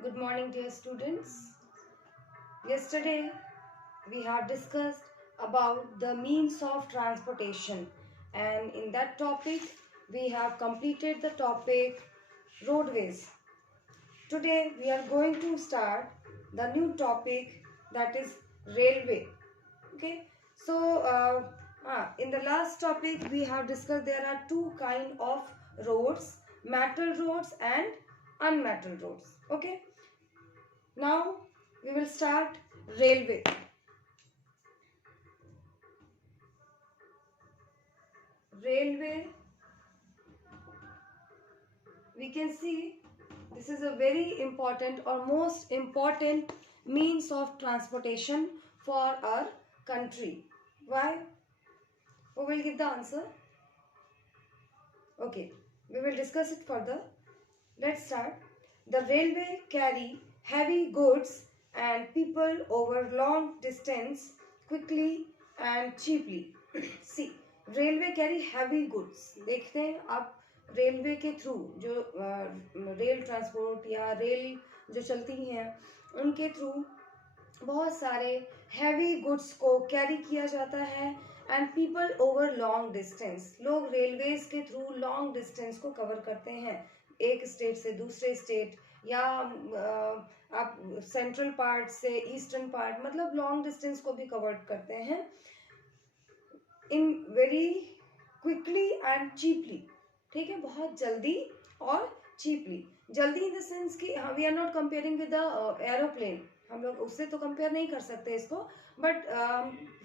Good morning, dear students. Yesterday, we have discussed about the means of transportation, and in that topic, we have completed the topic roadways. Today, we are going to start the new topic, that is railway. Okay, so in the last topic, we have discussed there are two kind of roads: metal roads and unmetal roads. Okay, now we will start railway. Railway, we can see this is a very important or most important means of transportation for our country. Why? Who will give the answer? Okay, we will discuss it further. Let's start. The railway carry heavy goods and people over long distance quickly and cheaply. See, railway carry heavy goods. देखते हैं आप railway के through जो rail transport या rail जो चलती हैं उनके थ्रू बहुत सारे हैवी गुड्स को कैरी किया जाता है. And people over long distance, लोग रेलवेज के थ्रू लॉन्ग डिस्टेंस को कवर करते हैं, एक स्टेट से दूसरे स्टेट या आप सेंट्रल पार्ट से ईस्टर्न पार्ट, मतलब लॉन्ग डिस्टेंस को भी कवर करते हैं in very quickly and cheaply. ठीक है, बहुत जल्दी और चीपली. जल्दी इन द सेंस कि we are not comparing with the aeroplane, हम लोग उससे तो कंपेयर नहीं कर सकते इसको, बट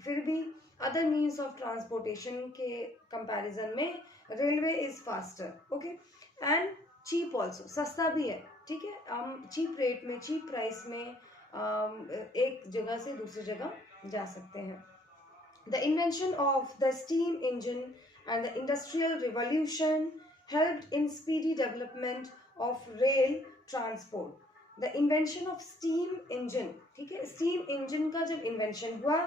फिर भी अदर मीन्स ऑफ ट्रांसपोर्टेशन के कंपैरिजन में railway is faster. Okay, and cheap also, सस्ता भी है. ठीक है, हम चीप रेट में, चीप प्राइस में एक जगह से दूसरी जगह जा सकते हैं. The invention of the steam engine and the industrial revolution helped in speedy development of rail transport. The invention of steam engine, ठीक है, steam engine का जब invention हुआ,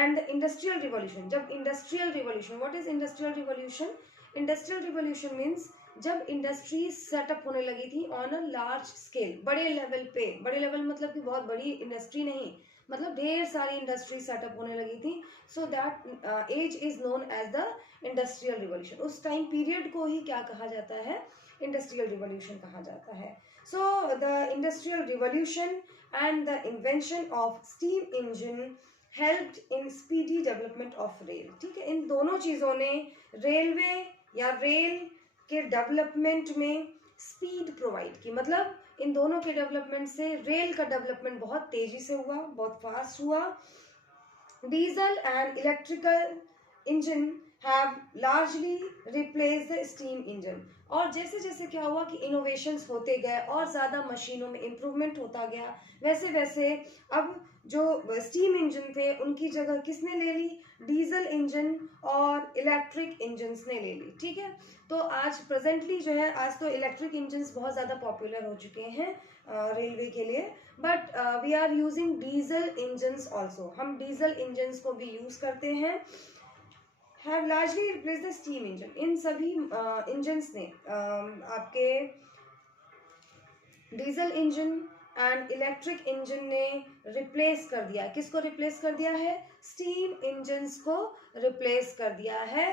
and the industrial revolution, जब industrial revolution, what is industrial revolution? Industrial revolution means जब industry setup होने लगी थी ऑन अ लार्ज स्केल, बड़े लेवल पे. बड़े लेवल मतलब कि बहुत बड़ी इंडस्ट्री नहीं, मतलब ढेर सारी इंडस्ट्री सेटअप होने लगी थी. So that age is known as the industrial revolution. उस टाइम पीरियड को ही क्या कहा जाता है? इंडस्ट्रियल रिवॉल्यूशन कहा जाता है. So the industrial revolution and the invention of steam engine helped in speedy development of rail. ठीक है, इन दोनों चीज़ों ने रेलवे या रेल के डेवलपमेंट में स्पीड प्रोवाइड की. मतलब इन दोनों के डेवलपमेंट से रेल का डेवलपमेंट बहुत तेजी से हुआ, बहुत फास्ट हुआ. Diesel and electrical engine have largely replace the steam engine. और जैसे जैसे क्या हुआ कि इनोवेशंस होते गए और ज़्यादा मशीनों में इम्प्रूवमेंट होता गया, वैसे वैसे अब जो स्टीम इंजन थे उनकी जगह किसने ले ली? डीजल इंजन और इलेक्ट्रिक इंजन्स ने ले ली. ठीक है, तो आज प्रेजेंटली जो है, आज तो इलेक्ट्रिक इंजन्स बहुत ज़्यादा पॉपुलर हो चुके हैं रेलवे के लिए, but we are using diesel engines also. हम डीजल इंजन्स को भी यूज़ करते हैं. Have largely replace the steam engine. इन सभी इंजन्स ने आपके diesel engine and electric engine ने रिप्लेस कर दिया. किसको रिप्लेस कर दिया है? स्टीम इंजन्स को रिप्लेस कर दिया है.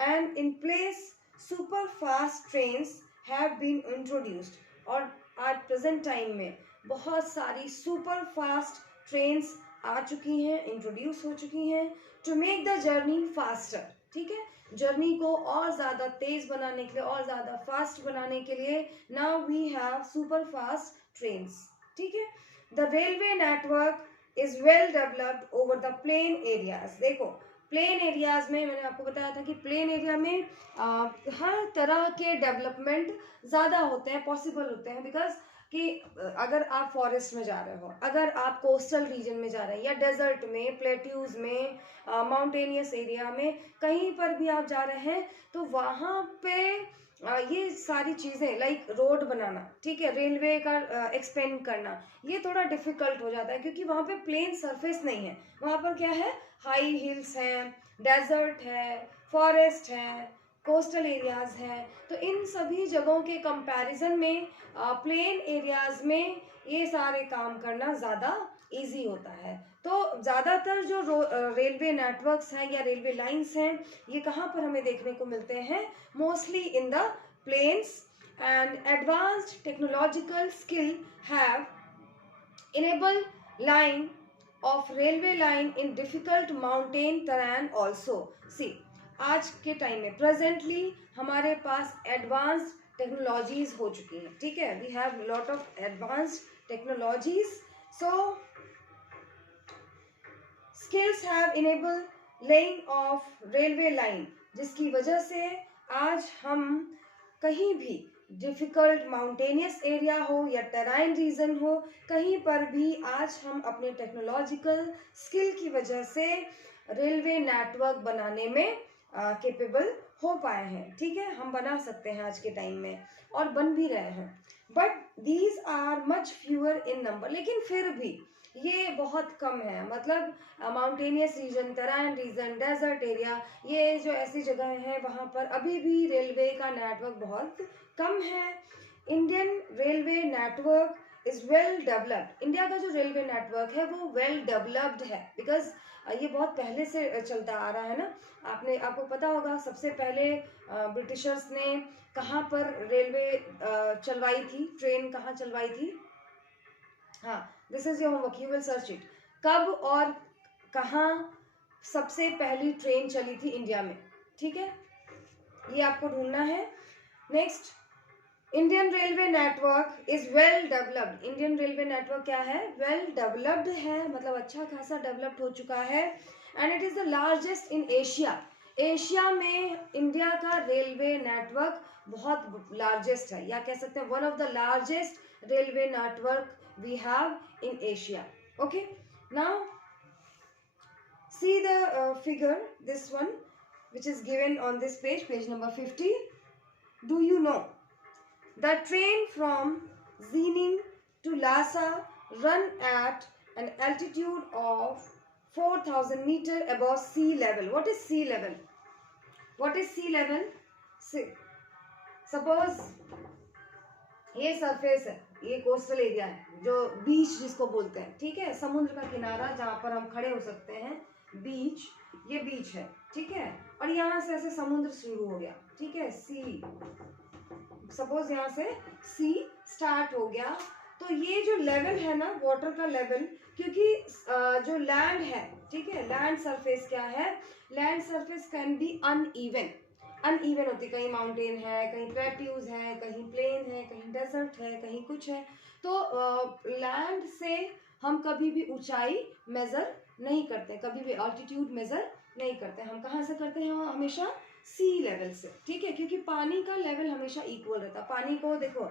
And in place super fast trains have been introduced. और आज प्रेजेंट टाइम में बहुत सारी सुपर फास्ट ट्रेन्स आ चुकी हैं, इंट्रोड्यूस हो चुकी हैं to make the journey faster. ठीक है, जर्नी को और ज़्यादा तेज बनाने के लिए, और ज़्यादा फास्ट बनाने के लिए now we have super fast trains. ठीक है, the railway network is well developed over the plain areas. देखो, प्लेन एरियाज में मैंने आपको बताया था कि प्लेन एरिया में हर तरह के डेवलपमेंट ज़्यादा होते हैं, पॉसिबल होते हैं. बिकॉज कि अगर आप फॉरेस्ट में जा रहे हो, अगर आप कोस्टल रीजन में जा रहे हैं, या डेजर्ट में, प्लेट्यूज में, माउंटेनियस एरिया में, कहीं पर भी आप जा रहे हैं, तो वहाँ पे ये सारी चीज़ें लाइक रोड बनाना, ठीक है, रेलवे का एक्सपेंड करना, ये थोड़ा डिफिकल्ट हो जाता है क्योंकि वहाँ पे प्लेन सरफेस नहीं है. वहाँ पर क्या है? हाई हिल्स हैं, डेजर्ट है, फॉरेस्ट है, कोस्टल एरियाज हैं, तो इन सभी जगहों के कंपैरिजन में प्लेन एरियाज में ये सारे काम करना ज़्यादा इजी होता है। तो ज़्यादातर जो रेलवे नेटवर्क्स हैं या रेलवे लाइंस हैं, ये कहाँ पर हमें देखने को मिलते हैं? Mostly in the plains, and advanced technological skill have enable line of railway line in difficult mountain terrain also. See, आज के टाइम में प्रेजेंटली हमारे पास एडवांस्ड टेक्नोलॉजीज हो चुकी हैं, ठीक है, we have lot of advanced technologies, so skills have enable laying of railway line, जिसकी वजह से आज हम कहीं भी डिफिकल्ट माउंटेनियस एरिया हो या टेराइन रीजन हो, कहीं पर भी आज हम अपने टेक्नोलॉजिकल स्किल की वजह से रेलवे नेटवर्क बनाने में केपेबल हो पाए हैं, ठीक है, हम बना सकते हैं आज के टाइम में और बन भी रहे हैं। But these are much fewer in number, लेकिन फिर भी ये बहुत कम है, मतलब mountainous region, terrain region, desert area, ये जो ऐसी जगह हैं वहाँ पर अभी भी रेलवे का नेटवर्क बहुत कम है। Indian railway network is well developed, India का जो रेलवे नेटवर्क है वो वेल डेवलप्ड है, बिकॉज ये बहुत पहले से चलता आ रहा है ना। आपको पता होगा सबसे पहले ब्रिटिशर्स ने कहाँ पर रेलवे चलवाई थी, ट्रेन कहाँ चलवाई थी? हाँ, this is your homework, you will search it. कब और कहाँ सबसे पहली ट्रेन चली थी इंडिया में, ठीक है, ये आपको ढूंढना है। Next, Indian railway network is well developed, Indian railway network क्या है? वेल डेवलप्ड है, मतलब अच्छा खासा डेवलप्ड हो चुका है, and it is the largest in Asia, Asia में इंडिया का रेलवे नेटवर्क बहुत लार्जेस्ट है, या कह सकते हैं one of the largest railway network we have in Asia. Okay, now see the figure, this one which is given on this page, page number 50. Do you know the train from Xining to Lhasa run at an altitude of 4000 meter above sea level? What is sea level? What is sea level? See, suppose ये surface है, ये coastal area है, जो बीच जिसको बोलते हैं, ठीक है, समुद्र का किनारा जहाँ पर हम खड़े हो सकते हैं, बीच, ये बीच है, ठीक है, और यहाँ से ऐसे समुद्र शुरू हो गया, ठीक है, सी, सपोज यहाँ से सी स्टार्ट हो गया, तो ये जो लेवल है ना वाटर का लेवल, क्योंकि जो लैंड है, ठीक है, लैंड सरफेस क्या है? Land surface can be uneven, uneven होती है, कहीं माउंटेन है, कहीं प्लेट्यूज है, कहीं प्लेन है, कहीं डेजर्ट है, कहीं कुछ है, तो लैंड से हम कभी भी ऊंचाई मेजर नहीं करते, कभी भी ऑल्टीट्यूड मेजर नहीं करते, हम कहाँ से करते हैं? हमेशा सी लेवल से, ठीक है, क्योंकि पानी का लेवल हमेशा इक्वल रहता है, पानी को देखो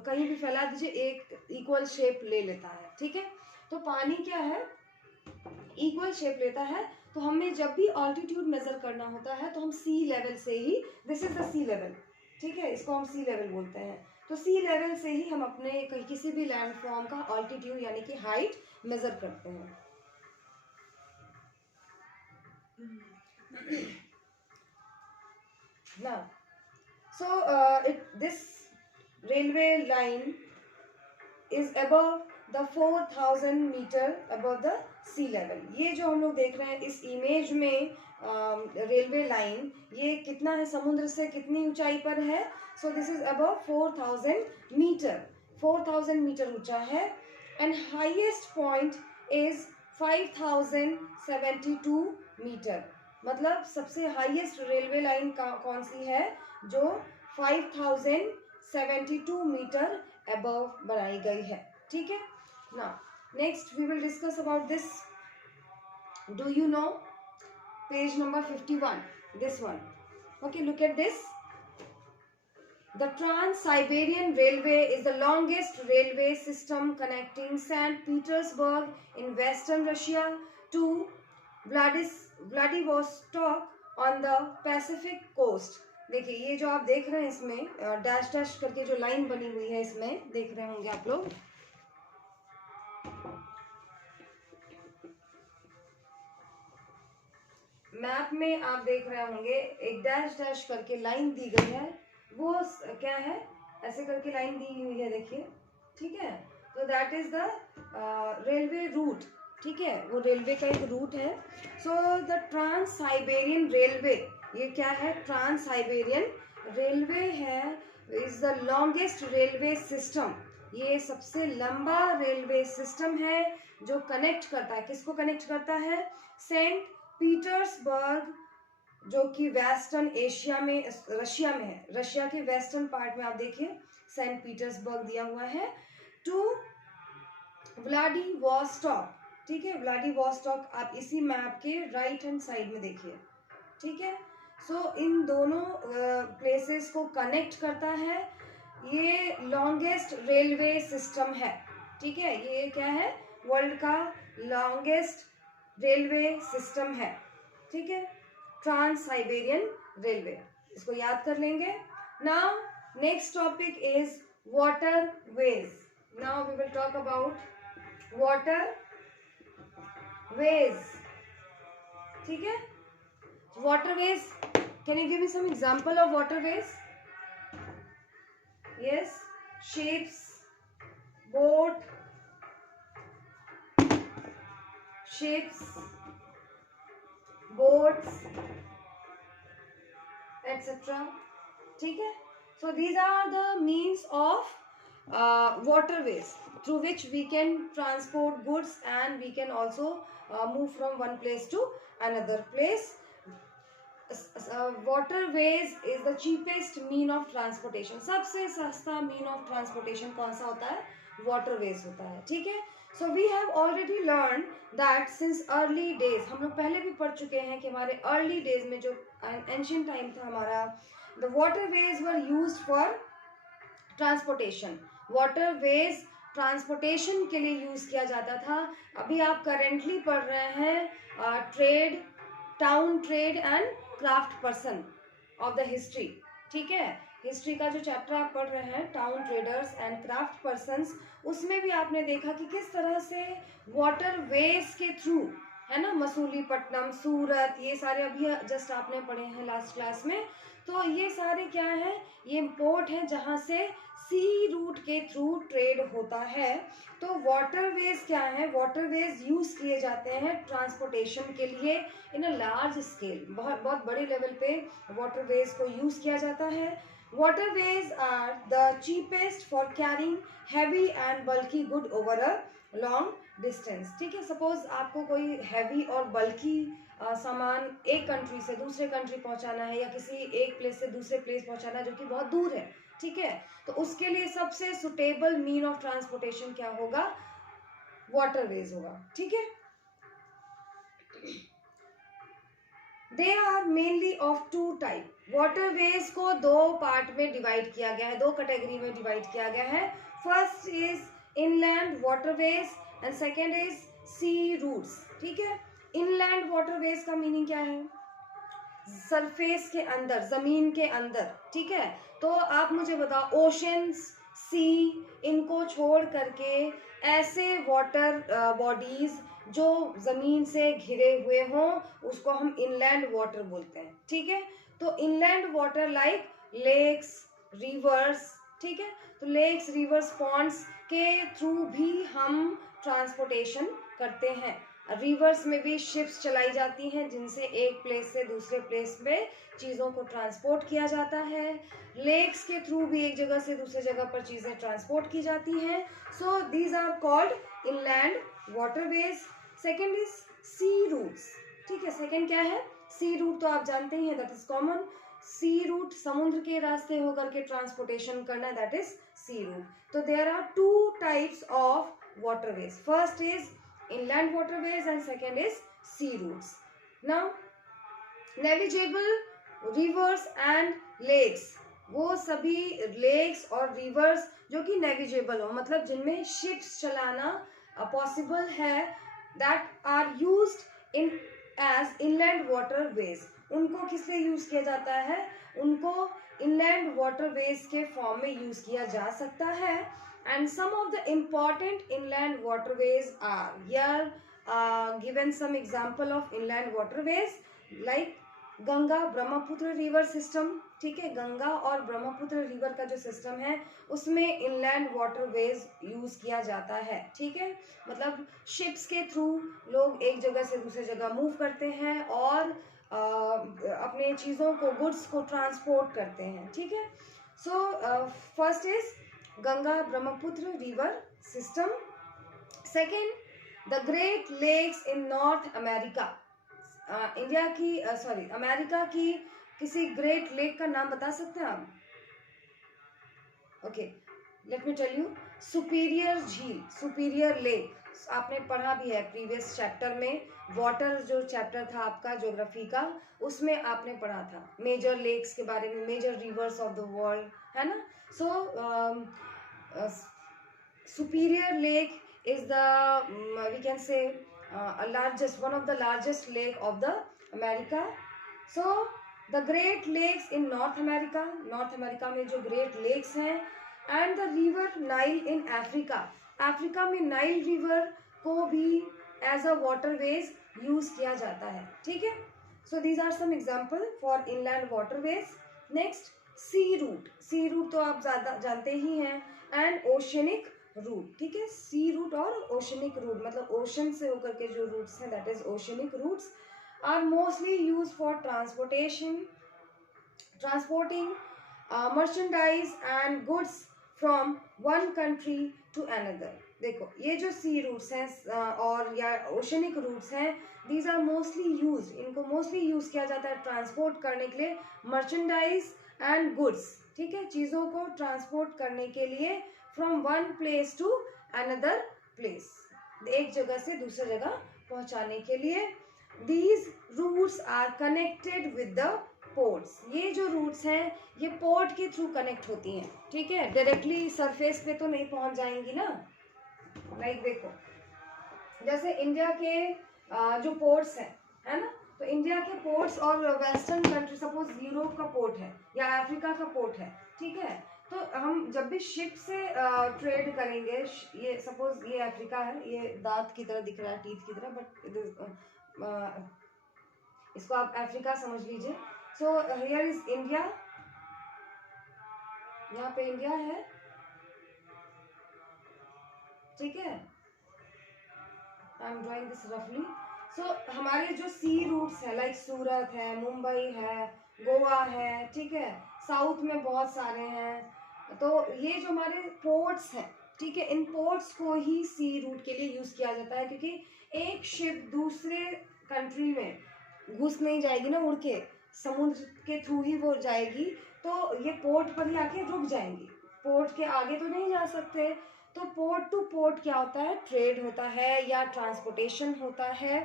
कहीं भी फैला दीजिए एक इक्वल शेप ले लेता है, ठीक है, तो पानी क्या है? इक्वल शेप लेता है, तो हमें जब भी ऑल्टीट्यूड मेजर करना होता है तो हम सी लेवल से ही, this is the sea level, ठीक है, इसको हम सी लेवल बोलते हैं, तो सी लेवल से ही हम अपने किसी भी लैंडफॉर्म का ऑल्टीट्यूड यानी कि हाइट मेजर करते हैं। Now, so this railway line is above the 4000 meter above the sea level. ये जो हम लोग देख रहे हैं इस इमेज में रेलवे लाइन, ये कितना है? समुद्र से कितनी ऊंचाई पर है? So this is above 4000 metre, 4000 metre ऊंचा है, and highest point is 5072 metre, मतलब सबसे हाईएस्ट रेलवे लाइन कौन सी है? जो 5072 मीटर अबव बनाई गई है, ठीक है। Now next we will discuss about this. Do you know page number 51, this one, okay, look at this. The Trans-Siberian Railway is the longest railway system connecting St. Petersburg in western Russia to Vladivostok on the Pacific coast. देखिए ये जो आप देख रहे हैं इसमें dash dash करके जो लाइन बनी हुई है, इसमें देख रहे होंगे आप लोग, मैप में आप देख रहे होंगे एक डैश डैश करके लाइन दी गई है, वो क्या है, ऐसे करके लाइन दी हुई है, देखिए, ठीक है। तो that is the railway route, ठीक है, वो रेलवे का एक रूट है। So the trans Siberian railway, ये क्या है, ट्रांस साइबेरियन रेलवे है, is the longest railway system, ये सबसे लंबा रेलवे सिस्टम है जो कनेक्ट करता है, किसको कनेक्ट करता है, सेंट पीटर्सबर्ग, जो कि वेस्टर्न एशिया में, रशिया में है, रशिया के वेस्टर्न पार्ट में आप देखिए सेंट पीटर्सबर्ग दिया हुआ है, टू व्लादिवोस्टॉक, ठीक है, व्लादिवोस्टॉक आप इसी मैप के राइट हैंड साइड में देखिए, ठीक है। सो इन दोनों प्लेसेस को कनेक्ट करता है, ये लॉन्गेस्ट रेलवे सिस्टम है, ठीक है, ये क्या है, वर्ल्ड का लॉन्गेस्ट रेलवे सिस्टम है, ठीक है, ट्रांस साइबेरियन रेलवे, इसको याद कर लेंगे। Now next topic is waterways. Now we will talk about waterways, ठीक है। Waterways, can you give me some example of waterways? Yes, ships, boat, ships, boats, etc. ठीक है, so these are the means of waterways through which we can transport goods and we can also move from one place to another place. Waterways is the cheapest mean of transportation, सबसे सस्ता mean of transportation कौन सा होता है, waterways होता है, ठीक है। So we have already learned that since early days, हम लोग पहले भी पढ़ चुके हैं कि हमारे early days में जो ancient time था हमारा, the waterways were used for transportation, waterways transportation के लिए यूज किया जाता था। अभी आप करेंटली पढ़ रहे हैं trade, town trade and craft person of the history, ठीक है, हिस्ट्री का जो चैप्टर आप पढ़ रहे हैं town traders and craft persons, उसमें भी आपने देखा कि किस तरह से वाटर वेज के थ्रू, है ना, मसूलीपट्टनम, सूरत, ये सारे अभी जस्ट आपने पढ़े हैं लास्ट क्लास में, तो ये सारे क्या है, ये पोर्ट है जहाँ से सी रूट के थ्रू ट्रेड होता है। तो वाटरवेज क्या है, वाटरवेज यूज किए जाते हैं ट्रांसपोर्टेशन के लिए इन अ लार्ज स्केल, बहुत बहुत बड़े लेवल पे वाटरवेज को यूज किया जाता है। Waterways are the cheapest for carrying heavy and bulky good over a long distance, ठीक है। सपोज आपको कोई हैवी और बल्की सामान एक कंट्री से दूसरे कंट्री पहुंचाना है या किसी एक प्लेस से दूसरे प्लेस पहुंचाना है जो कि बहुत दूर है, ठीक है, तो उसके लिए सबसे सुटेबल मीन ऑफ ट्रांसपोर्टेशन क्या होगा, वाटरवेज होगा, ठीक है। They are mainly of two type, waterways को दो पार्ट में डिवाइड किया गया है, दो कैटेगरी में डिवाइड किया गया है। First is inland waterways and second is sea routes, ठीक है। इनलैंड वाटरवेज का मीनिंग क्या है, सरफेस के अंदर, जमीन के अंदर, ठीक है। तो आप मुझे बताओ, ओशंस, सी, इनको छोड़ करके ऐसे वाटर बॉडीज जो जमीन से घिरे हुए हों उसको हम इनलैंड वाटर बोलते हैं, ठीक है। तो inland water like lakes, rivers, ठीक है, तो लेक्स, रिवर्स, पॉन्ड्स के थ्रू भी हम ट्रांसपोर्टेशन करते हैं। रिवर्स में भी शिप्स चलाई जाती हैं जिनसे एक प्लेस से दूसरे प्लेस में चीज़ों को ट्रांसपोर्ट किया जाता है। लेक्स के थ्रू भी एक जगह से दूसरे जगह पर चीज़ें ट्रांसपोर्ट की जाती हैं। So these are called inland waterways. Second is sea routes, ठीक है। सेकेंड क्या है, सी रूट, तो आप जानते ही हैं, that is common. Sea route समुद्र के रास्ते होकर के ट्रांसपोर्टेशन करना, दैट इज सी रूट। तो there are two types of waterways, first is inland waterways and second is sea routes. Now navigable rivers and lakes, वो सभी lakes और rivers जो कि navigable हो, मतलब जिनमें ships चलाना possible है, that are used in as inland waterways, उनको किस लिए यूज किया जाता है, उनको inland waterways के फॉर्म में यूज किया जा सकता है। And some of the important inland waterways are here given some example of inland waterways like Ganga Brahmaputra river system, ठीक है, गंगा और ब्रह्मपुत्र रिवर का जो सिस्टम है उसमें इनलैंड वाटरवेज यूज किया जाता है, ठीक है, मतलब शिप्स के थ्रू लोग एक जगह से दूसरी जगह मूव करते हैं और अपने चीज़ों को, गुड्स को ट्रांसपोर्ट करते हैं, ठीक है। So first is Ganga Brahmaputra river system. Second, the great lakes in North America. India की सॉरी अमेरिका की किसी ग्रेट लेक का नाम बता सकते हैं आप? Okay, let me tell you, superior झील, सुपीरियर लेक, आपने पढ़ा भी है प्रीवियस चैप्टर में, वाटर जो चैप्टर था आपका ज्योग्राफी का, उसमें आपने पढ़ा था मेजर लेक्स के बारे में, major rivers of the world, है ना। So superior lake is the we can say one of the largest lake of the America. So the Great Lakes in North America, North America में जो Great Lakes हैं, and the river Nile in Africa, Africa में Nile river को भी as a waterways use किया जाता है, ठीक है। So these are some example for inland waterways. Next, sea route, sea route तो आप ज़्यादा जानते ही हैं, and oceanic रूट, ठीक है, सी रूट और ओशनिक रूट, मतलब ओशन से होकर के जो रूट्स हैं, that is oceanic routes, are mostly use for transporting merchandise and goods from one country to another. देखो ये जो सी रूट्स हैं और या ओशनिक रूट्स हैं, दीज आर मोस्टली यूज, इनको मोस्टली यूज किया जाता है ट्रांसपोर्ट करने के लिए, मर्चेंडाइज एंड गुड्स, ठीक है, चीज़ों को ट्रांसपोर्ट करने के लिए from one place to another place, एक जगह से दूसरी जगह पहुंचाने के लिए। These routes are connected with the ports, ये जो रूट्स हैं ये पोर्ट के थ्रू कनेक्ट होती हैं, ठीक है, डायरेक्टली सरफेस पे तो नहीं पहुंच जाएंगी ना। लाइक देखो जैसे इंडिया के जो पोर्ट्स हैं, है ना, तो इंडिया के पोर्ट्स और वेस्टर्न कंट्री, सपोज यूरोप का पोर्ट है या अफ्रीका का पोर्ट है, ठीक है, तो हम जब भी शिप से ट्रेड करेंगे, ये सपोज ये अफ्रीका है, ये दांत की तरह दिख रहा है, टीथ की तरह, बट इसको आप अफ्रीका समझ लीजिए। सो हियर इज इंडिया, यहाँ पे इंडिया है, ठीक है, आई एम ड्राइंग दिस रफली। सो हमारे जो सी रूट्स है, लाइक सूरत है, मुंबई है, गोवा है, ठीक है, साउथ में बहुत सारे हैं, तो ये जो हमारे पोर्ट्स हैं, ठीक है, इन पोर्ट्स को ही सी रूट के लिए यूज किया जाता है, क्योंकि एक शिप दूसरे कंट्री में घुस नहीं जाएगी ना, उड़ के समुद्र के थ्रू ही वो जाएगी, तो ये पोर्ट पर ही आके रुक जाएंगी, पोर्ट के आगे तो नहीं जा सकते। तो पोर्ट टू पोर्ट क्या होता है, ट्रेड होता है या ट्रांसपोर्टेशन होता है।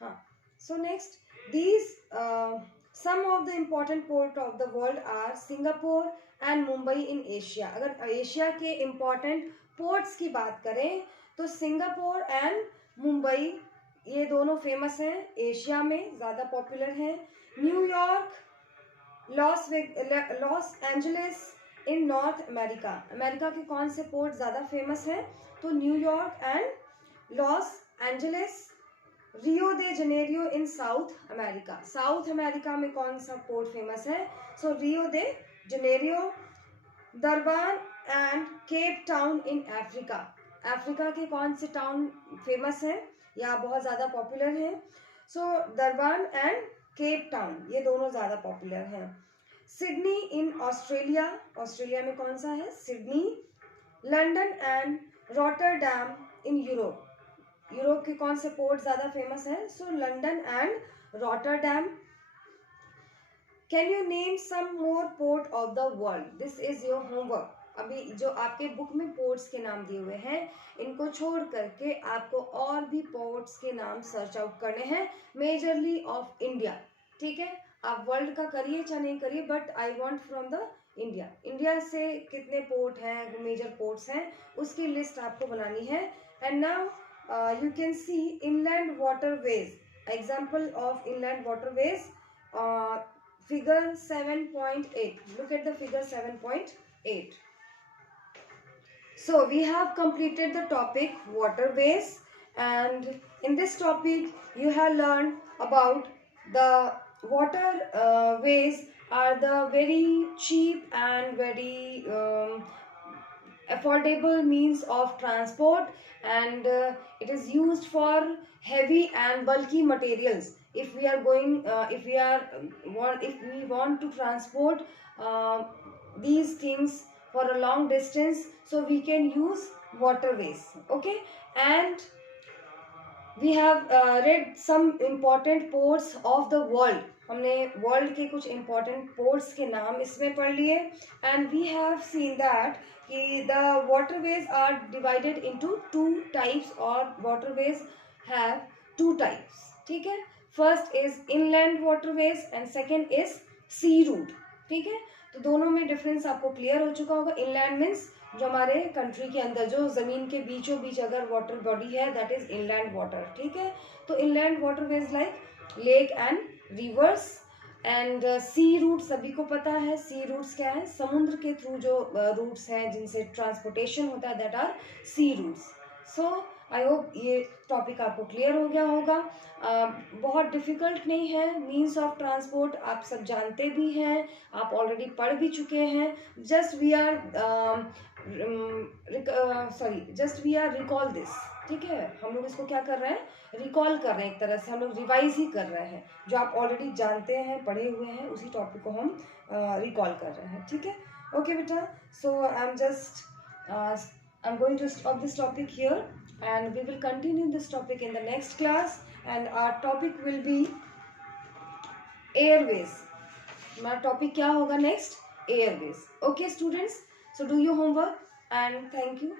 हाँ, so next, these some of the important port of the world are Singapore and Mumbai in Asia। अगर एशिया के इम्पोर्टेंट पोर्ट्स की बात करें तो सिंगापुर एंड मुंबई ये दोनों फेमस हैं, एशिया में ज़्यादा पॉपुलर हैं। New York, Los Angeles in North America, America के कौन से पोर्ट ज़्यादा फेमस हैं, तो New York and Los Angeles. Rio de Janeiro in South America, South America में कौन सा पोर्ट फेमस है, so Rio de Janeiro. Durban and Cape Town in Africa, Africa के कौन से टाउन फेमस हैं या बहुत ज़्यादा पॉपुलर हैं, सो दरबान एंड केप टाउन, ये दोनों ज़्यादा पॉपुलर हैं। सिडनी इन ऑस्ट्रेलिया, ऑस्ट्रेलिया में कौन सा है, Sydney. London and Rotterdam in Europe, Europe के कौन से पोर्ट ज़्यादा फेमस है, so London and Rotterdam. Can you name some more port of the world, this is your homework. अभी जो आपके बुक में पोर्ट्स के नाम दिए हुए हैं, इनको छोड़ करके आपको और भी पोर्ट्स के नाम सर्च आउट करने हैं, मेजरली ऑफ इंडिया, ठीक है, आप वर्ल्ड का करिए चाहे नहीं करिए, but I want from the India, India से कितने पोर्ट हैं, मेजर पोर्ट्स हैं, उसकी लिस्ट आपको बनानी है। And now you can see inland waterways, example of inland waterways, figure 7.8, look at the figure 7.8. So we have completed the topic waterways, and in this topic you have learned about the waterways are the very cheap and very affordable means of transport, and it is used for heavy and bulky materials. If we are going if we want to transport uh, these things for a long distance, so we can use waterways. Okay, and we have read some important ports of the world. हमने world के कुछ important ports के नाम इसमें पढ़ लिए, and we have seen that कि the waterways are divided into two types, or waterways have two types. ठीक है, first is inland waterways and second is sea route. ठीक है, तो दोनों में डिफरेंस आपको क्लियर हो चुका होगा. इनलैंड मीन्स जो हमारे कंट्री के अंदर, जो जमीन के बीचों बीच अगर वाटर बॉडी है, दैट इज इनलैंड वाटर. ठीक है, तो inland waterways like lake and rivers. And sea route सभी को पता है. सी रूट्स क्या है? समुद्र के थ्रू जो रूट्स हैं जिनसे ट्रांसपोर्टेशन होता है, that R sea routes. So I hope ये टॉपिक आपको क्लियर हो गया होगा. बहुत डिफिकल्ट नहीं है. मीन्स ऑफ ट्रांसपोर्ट आप सब जानते भी हैं, आप ऑलरेडी पढ़ भी चुके हैं. Just we are recall this. ठीक है, हम लोग इसको क्या कर रहे हैं? रिकॉल कर रहे हैं. एक तरह से हम लोग रिवाइज ही कर रहे हैं. जो आप ऑलरेडी जानते हैं, पढ़े हुए हैं, उसी टॉपिक को हम रिकॉल कर रहे हैं. ठीक है, ओके बेटा. सो I'm going to stop this topic here, and we will continue this topic in the next class, and our topic will be airways. हमारा टॉपिक क्या होगा next? Airways. Okay students, so do your homework and thank you.